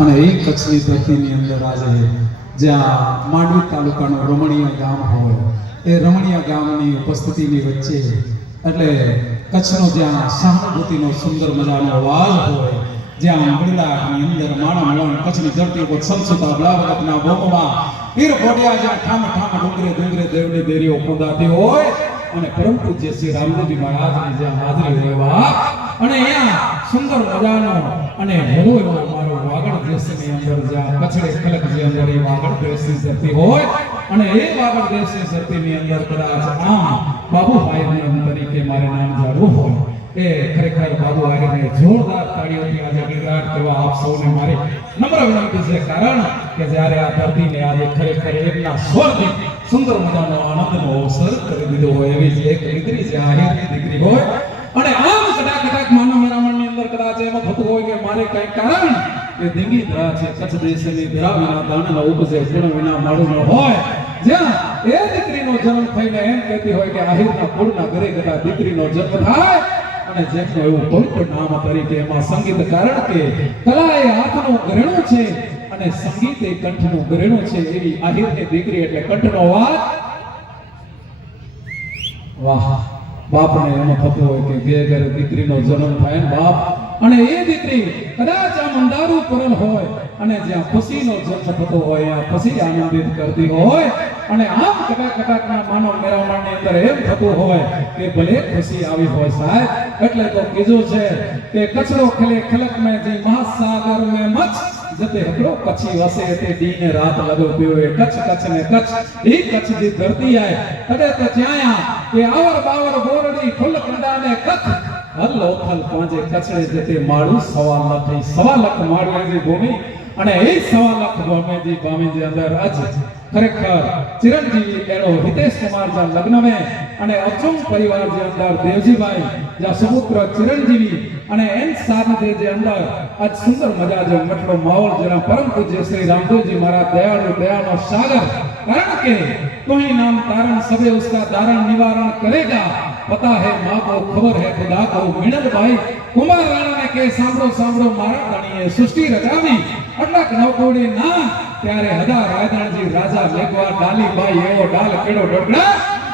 અને એ કચ્છની ધરતીની અંદર આજે જ્યાં માંડવી તાલુકાનું રમણીય ગામ હોય, એ રમણીય ગામની ઉપસ્થિતિની વચ્ચે એટલે કચ્છનો જ્યાં સહાનુભૂતિનો સુંદર મજાનો અવાજ હોય, જ્યાં ગણલાની અંદર માણા મળણ કચ્છની ધરતી ઉપર સંસુતા બલાવતના ભોગમાં પીર ભોડિયા જ્યાં ઠામ ઠામ ડુંગરે ડુંગરે દેવની દેરીઓ ખોદાતી હોય, અને પરમ પૂજ્ય શ્રી રામદેવજી મહારાજની જ્યાં હાજરી રહેવા, અને અહીંયા સુંદર મજાનો અને હેલો એવો વાગડ દેશની અંદર જ્યાં કચડે ખલક જે અંદર એ વાગડ દેશની ધરતી હોય અને એ વાગડ દેશની ધરતીની અંદર કદાચ આમ બાબુ ભાઈ તરીકે મારે નામ જાણવું હોય. એ ખરેખર બાબુ આયરને જોરદાર તાળીઓથી આજે ગિરરાટ કરવા આપ સૌને મારે નમ્ર વિનંતી છે. કારણ કે જ્યારે આ ધરતીને આજે ખરેખર એમના સ્વરથી સુંદર મજાનો આનંદનો અવસર કરી દીધો હોય, એવી જ એક દીકરી છે, આહિરની દીકરી હોય. અને આમ કદાચ કદાચ માનવ મેરામણની અંદર કદાચ એમાં થતું હોય કે મારે કઈ કારણ કે ધીંગી ધરા છે, કચ્છ દેશની ધરા વિના દાન ઉપજે ગુણ વિના માળું ન હોય. જ્યાં એ દીકરીનો જન્મ થઈને એમ કહેતી હોય કે આહિરના કુળના ઘરે કદાચ દીકરીનો જન્મ થાય અને જેમનું એવું પવિત્ર નામ તરીકે એમાં સંગીત કારણ કે કલા એ હાથનું ઘરેણું છે અને સંગીત એ કંઠનું ઘરેણું છે એવી આહિરની દીકરી એટલે કંઠનો વાત. વાહ, બાપને એમ થતું હોય કે બે ઘરે દીકરીનો જન્મ થાય બાપ અને એ દીકરી કદાચ આ મંદારું પરલ હોય અને જ્યાં ખુશીનો જન્મ હોય, આ ખુશી આનંદિત કરતી હોય અને આમ કદાચ કદાચના માનવ મેળાવણાની અંદર એમ થતું હોય કે ભલે ખુશી આવી હોય સાહેબ, એટલે તો કીધું છે કે કચરો ખલે ખલક મેં જે મહાસાગર મેં મચ જતે હકડો કચ્છી વસે તે દીને રાત લગો પીવે, કચ્છ કચ્છ ને કચ્છ એ કચ્છ જી ધરતી આય, તડે તો ત્યાં કે આવર બાવર બોરડી ફૂલ કંડા ને કચ્છ હલ્લો થલ કચડે જે માળું સવા લખ સવા લખ માળવેજી ભૂમિ અને એ સવા લખ ભૂમિજી ભામીજી અંદર અજ ખરેખર ચિરંજીવી એનો હિતેશ કુમાર જા લગ્ન મે અને અચુમ પરિવાર જે અંદર દેવજીભાઈ જા સુપુત્ર ચિરંજીવી અને એન સાથે જે અંદર આજ સુંદર મજા જે મટલો માહોલ જેના પરમ પૂજ્ય શ્રી રામદેવજી મહારાજ, દયાળુ, દયાનો સાગર. કારણ કે કોઈ નામ તારણ સભે ઉસકા દારણ નિવારણ કરેગા. પતા હે માં કો ખબર હે ખુદા કો મિનલભાઈ કુમાર રાણાને કે સાંભળો સાંભળો મારા રાણીએ સૃષ્ટિ રચાવી અટલા નવકોડી ના ત્યારે હદા રાયદાણજી રાજા મેઘવા ડાલીભાઈ એવો ડાલ કેડો ડોડડા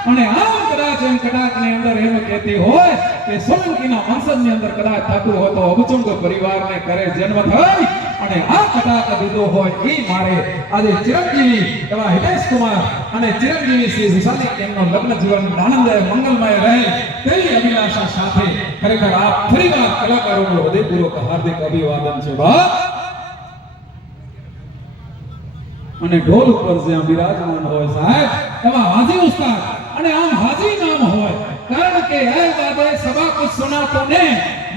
અને આમ કદાચ એમ કટાકની અંદર એમ કહેતી હોય કે સોલંકીના વંશજની અંદર કદાચ થતું હોય તો અબચુંગ પરિવારને કરે જન્મ થઈ અને આ કટાક દીધો હોય એ મારે આજે ચિરંજીવી એવા હિતેશ કુમાર અને ચિરંજીવી શ્રી વિશાલી એમનો લગ્ન જીવન આનંદમય મંગલમય રહે તેવી અભિલાષા સાથે ખરેખર આ ફરીવાર કલાકારોનો હૃદયપૂર્વક હાર્દિક અભિવાદન છે બા અને ઢોલ ઉપર જ્યાં બિરાજમાન હોય સાહેબ, એમાં હાજી ઉસ્તાદ અને આમ હાજી નામ હોય. કારણ કે હે બાબે સભા કુછ સુના તો ને.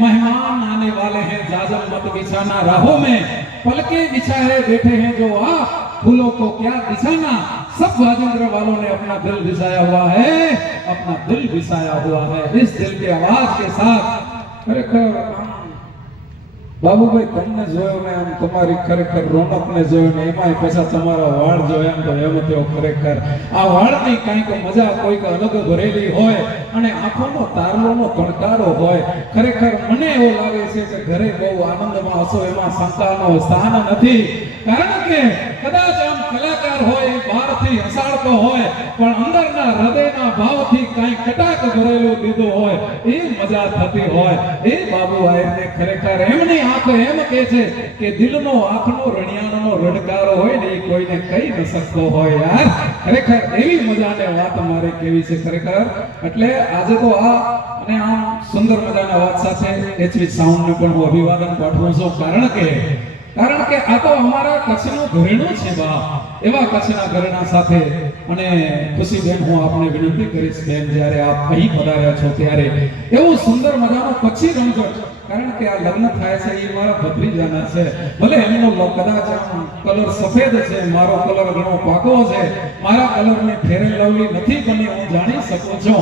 मेहमान आने वाले हैं जाजम मत बिछाना राहों में पलके बिछाए बैठे हैं जो आप फूलों को क्या बिछाना सब राजेंद्र वालों ने अपना दिल बिछाया हुआ है अपना दिल बिछाया हुआ है इस दिल के आवाज के साथ खरेखर આમ બાબુભાઈ, તમને જોયો ને આમ તમારી ખરેખર રોનકને જોયો ને એમાંય પાછા તમારા વાળ જોયા તો એમ તેઓ ખરેખર. આ વાળની કંઈક મજા કોઈક અલગ ભરેલી હોય અને આંખોનો તારલોનો કણકારો હોય. ખરેખર મને એવો લાગે છે કે ઘરે બહુ આનંદમાં હશો, એમાં શંકાનો સ્થાન નથી. કારણ કે કદાચ આમ કલાકાર હોય એ બહારથી હસાડતો હોય, પણ અંદરના હૃદયના ભાવથી કાંઈ કટાક ભરેલું દીધું હોય, એ મજા થતી હોય. એ બાબુ આયરને ખરેખર એમની આંખ એમ કે છે કે દિલનો આંખનો રણિયાણનો રડકારો હોય ને એ કોઈને કહી ન શકતો હોય યાર. ખરેખર એવી મજાને વાત મારે કેવી છે ખરેખર? એટલે આજે તો આ અને આમ સુંદર મજાના વાત સાથે એચવી સાઉન્ડને પણ હું અભિવાદન પાઠવું છું. કારણ કે કારણ કે આ તો અમારા કચ્છનું ઘરેણું છે બાપ એવા કચ્છના ઘરેણા સાથે. અને ખુશીબેન, હું આપને વિનંતી કરીશ, બેન, જ્યારે આપ અહીં પધાર્યા છો ત્યારે. એવું સુંદર મજાનો કચ્છી રંગટ કારણ કે આ લગ્ન થાય છે, એ મારા ભત્રીજાના છે. ભલે એમનો કદાચ કલર સફેદ છે, મારો કલર ઘણો પાકો છે. મારા કલરની ફેર લવલી નથી બની, હું જાણી શકું છું.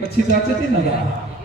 પછી સાચેથી નગા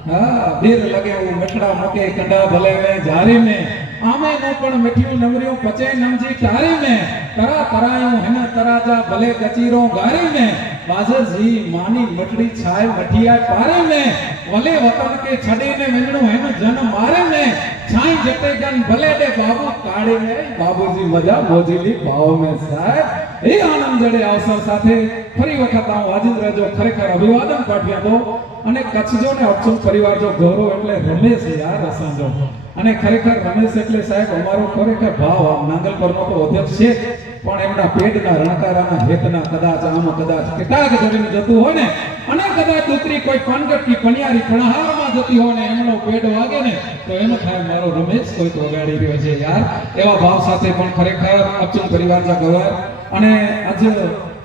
હા દેર લગે હું મઠડા મૂકે, કંડા ભલે મે, જારી મે. આમે ન પણ મીઠિયું નમર્યું પચે નમજી તારે મે. તરા તરાયું હેન તરાજા ભલે કચીરો ગારી મેં. બાજરજી માની મટડી છાય મઠિયા પારે મેં ભલે વતન કે છડીને વીંગણું એનો જન મારે ને છાઈ જતે ગન ભલે દે બાબુ કાઢે મેં બાબુજી મજા મોજીલી ભાવ મે સાહેબ. એ આનંદ જડે અવસર સાથે ફરી વખત હું વાજિંદ્ર જો ખરેખર અભિવાદન પાઠવ્યા તો અને કચ્છજો ને અક્ષમ પરિવાર જો ગૌરવ એટલે રમેશ યાર અસંજો. અને ખરેખર રમેશ એટલે સાહેબ અમારો ખરેખર ભાવ. આમ નાંગલ પરનો તો અધ્યક્ષ છે. જ. પણ એમના પેટના રણકારાના હેતના કદાચ આમ, કદાચ કેટલાક જમીન જતું હોય ને, અને કદાચ દુકરી કોઈ પનગટકી પનિયારી કણહારમાં જતી હોય ને, એમનો પેટ વાગે ને, તો એમ થાય મારો રમેશ કોઈક વગાડી રહ્યો છે યાર. એવા ભાવ સાથે પણ ખરેખર અપચું પરિવારના ગવાર. અને આજે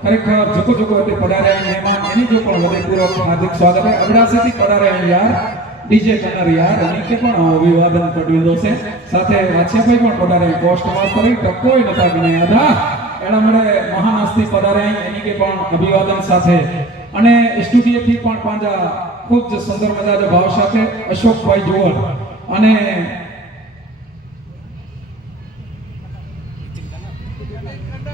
ખરેખર જોકો જોકો એટલે મહેમાન. એની જો પણ હૃદયપૂર્વક હાર્દિક સ્વાગત અબડાસાથી પધાર્યા યાર. ડીજે કનરિયા યાર પણ અભિવાદન પટવી છે સાથે વાછિયાભાઈ પણ પધાર્યા પોસ્ટ માસ્ટર ટકોય નતા નહીં આધા! એના મને મહાનાસ્તી પધારે એની કે પણ અભિવાદન સાથે. અને સ્ટુડિયોથી પણ પાંજા ખૂબ જ સુંદર મજાના ભાવ સાથે અશોકભાઈ જોવર અને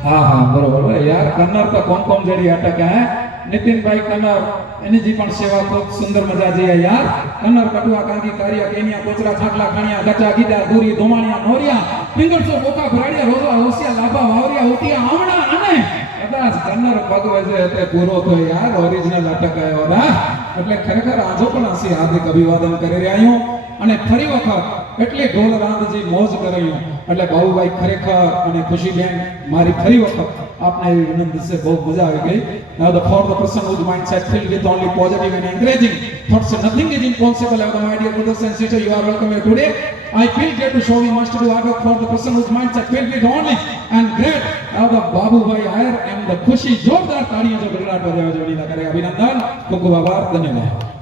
હા હા, બરોબર. યાર કન્નર તો કોણ કોણ જડી અટક હે? નીતિનભાઈ કનર એની જે પણ સેવા ખૂબ સુંદર મજા છે યાર. કનર કટુઆ કાંગી, કાર્ય, કેનિયા, કોચરા ખાટલા ખાણિયા, ગચા, ગીડા દૂરી ધોમાણિયા નોરિયા પિંગળસો બોકા, ભરાડિયા રોજા હોસિયા લાભા, વાવરિયા, ઉટિયા, આમણા, અને કદાચ કન્નર પગ વજે એટલે પૂરો થયો યાર ઓરિજિનલ આવ્યો ના એટલે ખરેખર આજો પણ હસી હાર્દિક અભિવાદન કરી રહ્યા છું અને ફરી વખત એટલે ઢોલ રાંધજી મોજ કરાયું એટલે બાબુભાઈ ખરેખર અને ખુશીબેન, મારી ફરી વખત આપને એવી વિનંતી છે બહુ મજા આવી ગઈ now the for the person whose mindset filled with only positive and encouraging thoughts nothing is impossible ever my dear brothers and sisters you are welcome here today I feel great to show we must do hard work for the person whose mindset filled with only and great now the Babubhai Iyer and the ખુશી જોરદાર તાળીઓ જો ગડગડાટ બજાવવા જોડીલા કરે અભિનંદન ખૂબ ખૂબ આભાર ધન્યવાદ